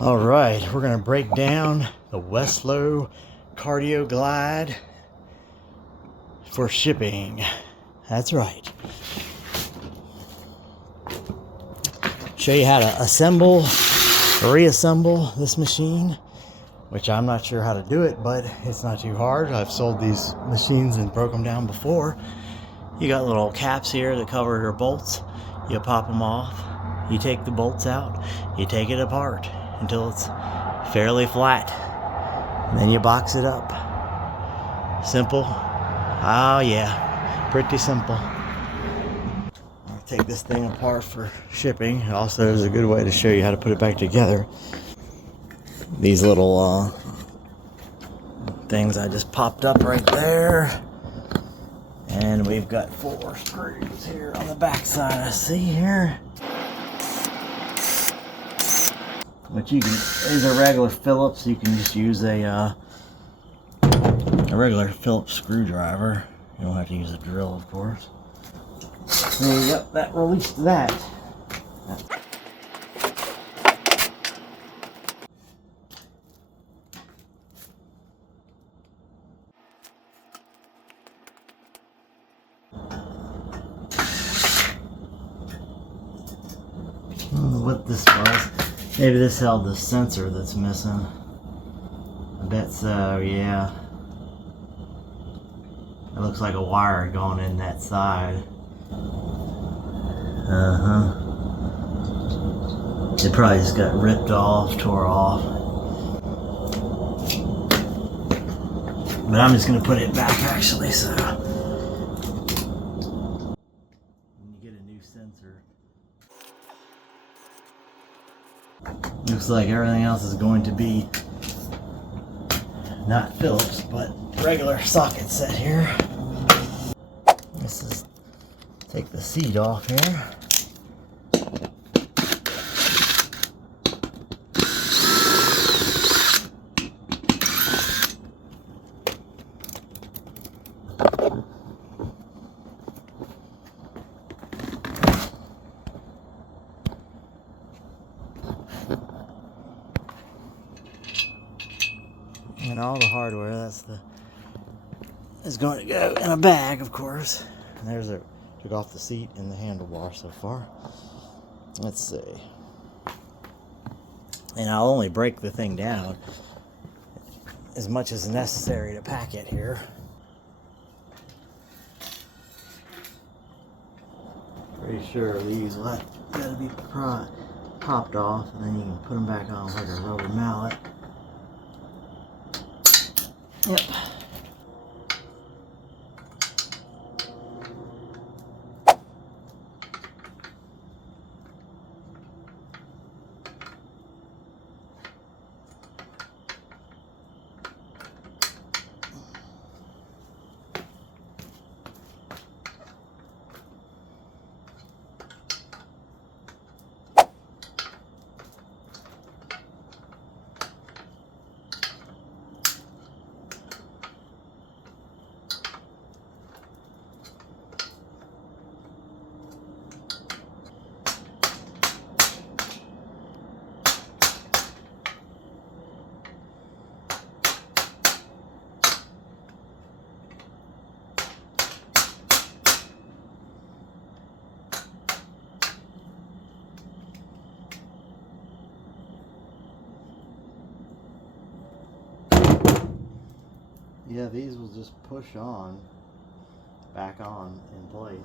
All right, we're gonna break down the Weslo Cardio Glide for shipping. That's right. Show you how to assemble or reassemble this machine, which I'm not sure how to do it, but it's not too hard. I've sold these machines and broke them down before. You got little caps here that cover your bolts. You pop them off, you take the bolts out, you take it apart until it's fairly flat, and then you box it up. Simple. Oh yeah, pretty simple. I'll take this thing apart for shipping. It also is a good way to show you how to put it back together. These little things I just popped up right there, and we've got 4 screws here on the back side. I see here. But you can, these are regular Phillips. You can just use a regular Phillips screwdriver. You don't have to use a drill, of course. So, yep, that released that. I don't know what this was. Maybe this held the sensor that's missing. I bet so, yeah. It looks like a wire going in that side. It probably just got ripped off, tore off. But I'm just gonna put it back actually, so. When you get a new sensor. Looks like everything else is going to be not Phillips, but regular socket set here. This is, take the seat off here. And all the hardware, is going to go in a bag, of course. And there's took off the seat and the handlebar so far. Let's see. And I'll only break the thing down as much as necessary to pack it here. Pretty sure these will have to be popped off, and then you can put them back on like a rubber mallet. Yep. Yeah, these will just push back on in place.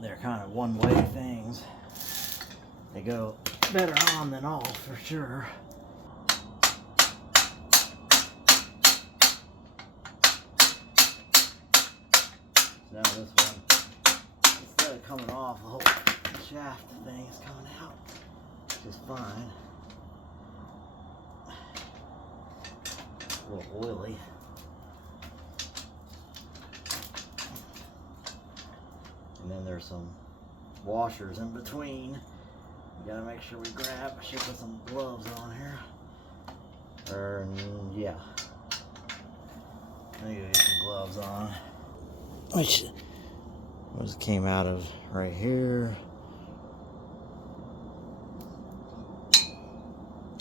They're kind of one-way things. They go better on than off for sure. Now this one, instead of coming off, the whole shaft thing is coming out, which is fine. A little oily. And then there's some washers in between. You gotta make sure we grab. I should put some gloves on here. Yeah. I need to get some gloves on. Which came out of right here.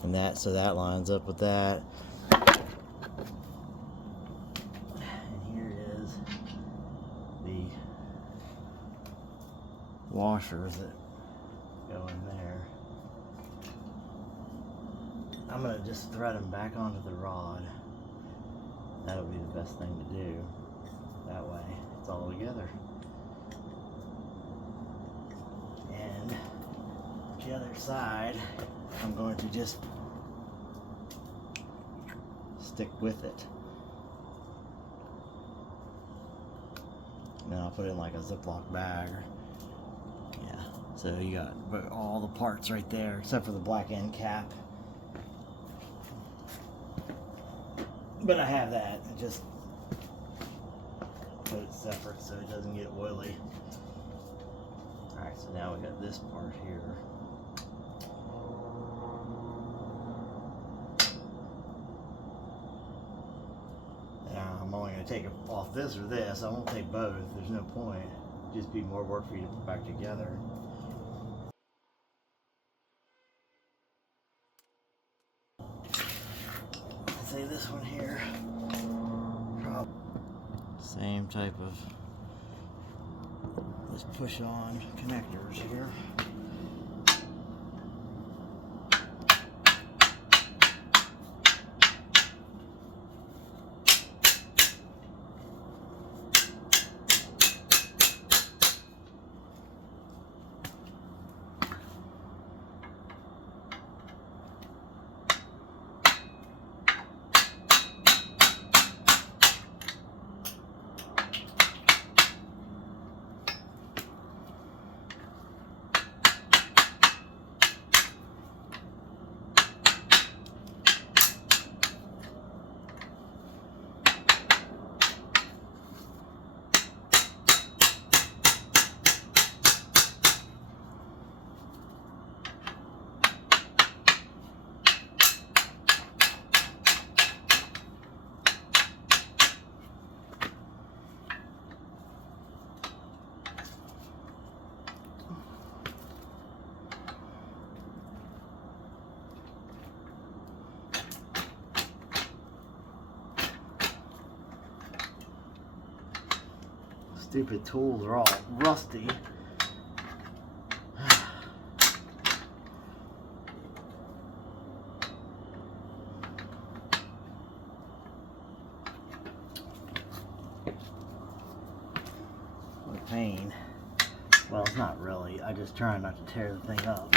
And that, so that lines up with that. And here is the washers that go in there. I'm going to just thread them back onto the rod. That'll be the best thing to do. That way it's all together. And the other side, I'm going to just stick with it. And then I'll put it in like a Ziploc bag. Yeah, so you got all the parts right there except for the black end cap. But I have that. I just put it separate so it doesn't get oily. Alright, so now we got this part here. Now I'm only going to take off this or this. I won't take both. There's no point. It'd just be more work for you to put back together. Say this one here. Same type of just push on connectors here. Stupid tools are all rusty. What a pain. Well, it's not really. I just try not to tear the thing up.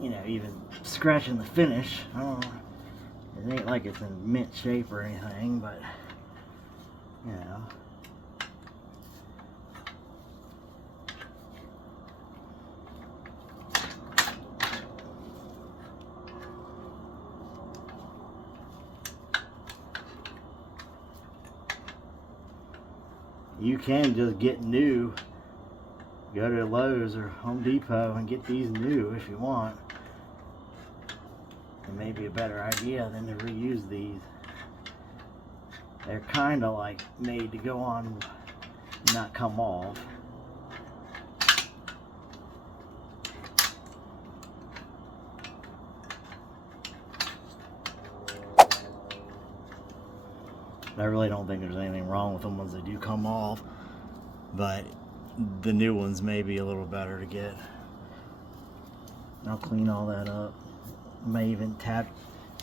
You know, even scratching the finish. I don't know. It ain't like it's in mint shape or anything, but you know. You can just get new. Go to Lowe's or Home Depot and get these new if you want. It may be a better idea than to reuse these. They're kind of like made to go on and not come off. I really don't think there's anything wrong with them once they do come off, but the new ones may be a little better to get. I'll clean all that up. May even hit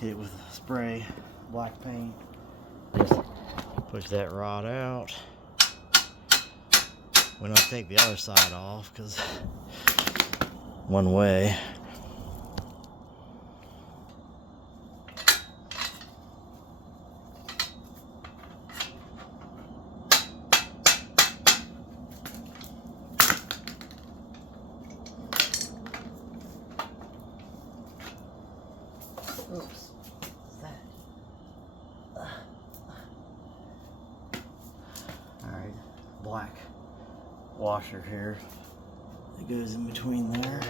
it with spray, black paint. Just push that rod out. We don't take the other side off because one way. Oops. What's that? Alright, black washer here. It goes in between there.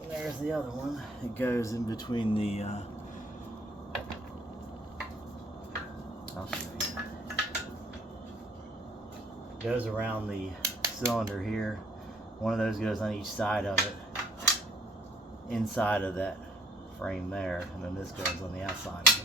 And there's the other one. It goes in between the I'll show you. goes around the cylinder here. One of those goes on each side of it, inside of that frame there, and then this goes on the outside of it.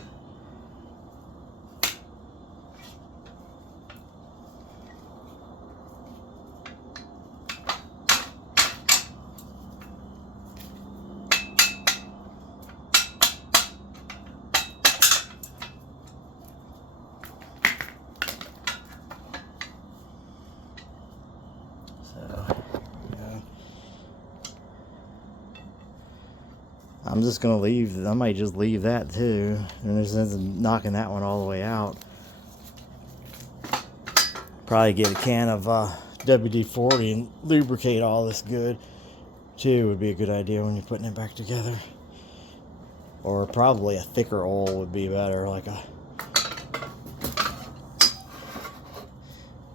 I'm just gonna leave. I might just leave that too, and there's no sense in knocking that one all the way out. Probably get a can of WD-40 and lubricate all this good too. Would be a good idea when you're putting it back together. Or probably a thicker oil would be better, like a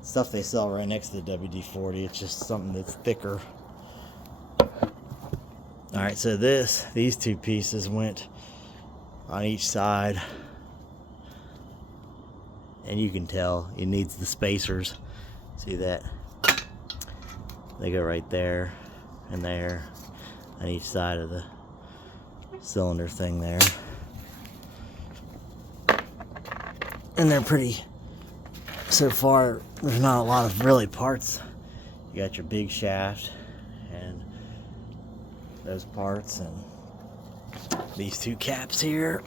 stuff they sell right next to the WD-40. It's just something that's thicker. Alright, so these two pieces went on each side, and you can tell it needs the spacers. See that? They go right there and there on each side of the cylinder thing there. And they're pretty, so far there's not a lot of really parts. You got your big shaft and those parts and these two caps here.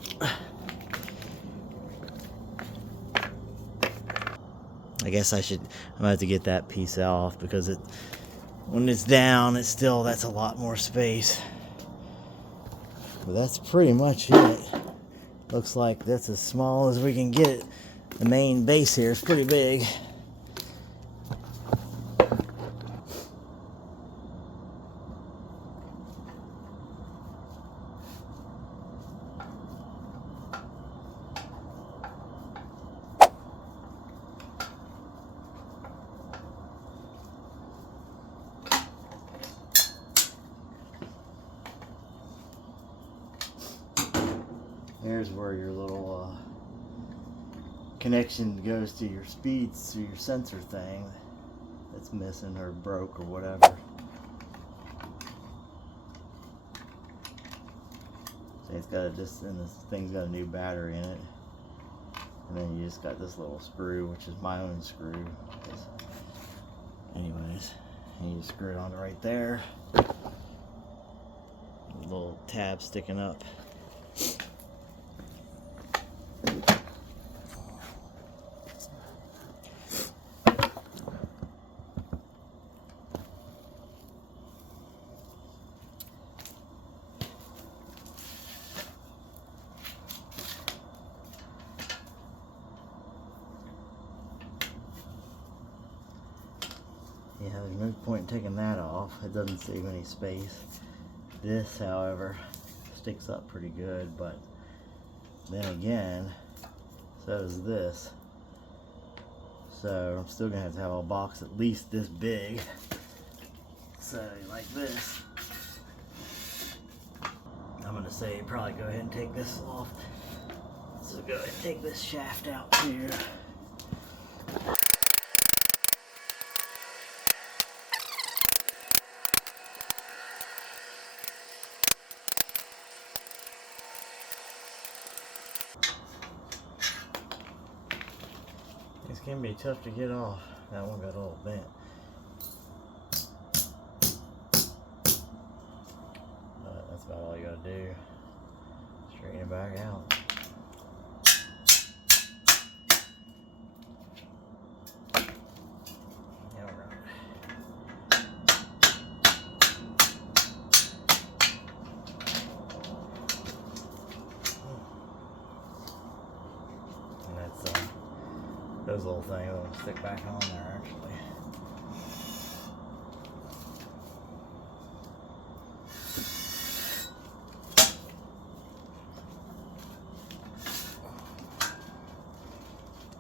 I guess I'm gonna have to get that piece off because when it's down, that's a lot more space. But that's pretty much it. Looks like that's as small as we can get it. The main base here is pretty big. Here's where your little connection goes to your speeds, to your sensor thing that's missing or broke or whatever. So it's got and this thing's got a new battery in it. And then you just got this little screw, which is my own screw. Anyways, and you just screw it on right there. A little tab sticking up. Yeah, there's no point in taking that off. It doesn't save any space. This, however, sticks up pretty good, but then again, so does this. So I'm still gonna have to have a box at least this big. So like this. I'm gonna say probably go ahead and take this off. So go ahead and take this shaft out too. This can be tough to get off. That one got a little bent. But that's about all you gotta do. Straighten it back out. And that's those little things I'm gonna stick back on there actually.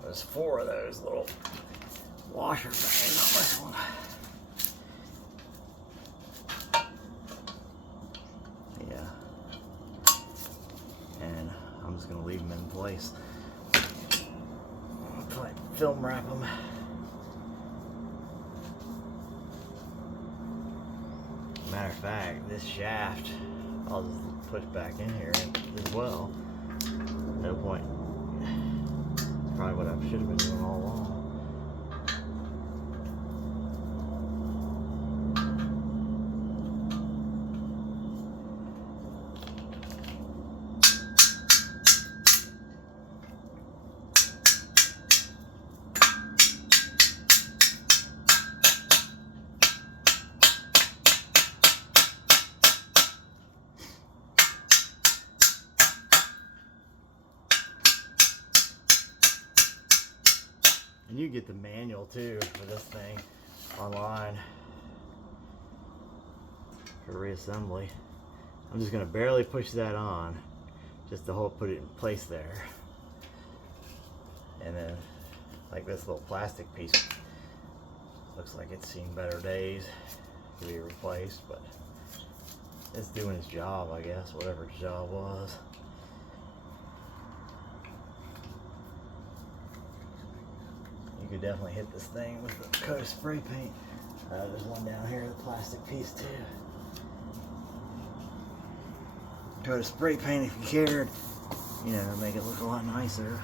There's 4 of those little washer things on this one. Yeah. And I'm just gonna leave them in place. Film wrap them. matter of fact, this shaft, I'll just push back in here as well. No point. Probably what I should have been doing all along. And you get the manual too for this thing online for reassembly. I'm just gonna barely push that on just to put it in place there. And then like this little plastic piece looks like it's seen better days to be replaced, but it's doing its job, I guess, whatever its job was. You could definitely hit this thing with the coat of spray paint. There's one down here, the plastic piece too. Coat of spray paint if you cared, you know, make it look a lot nicer.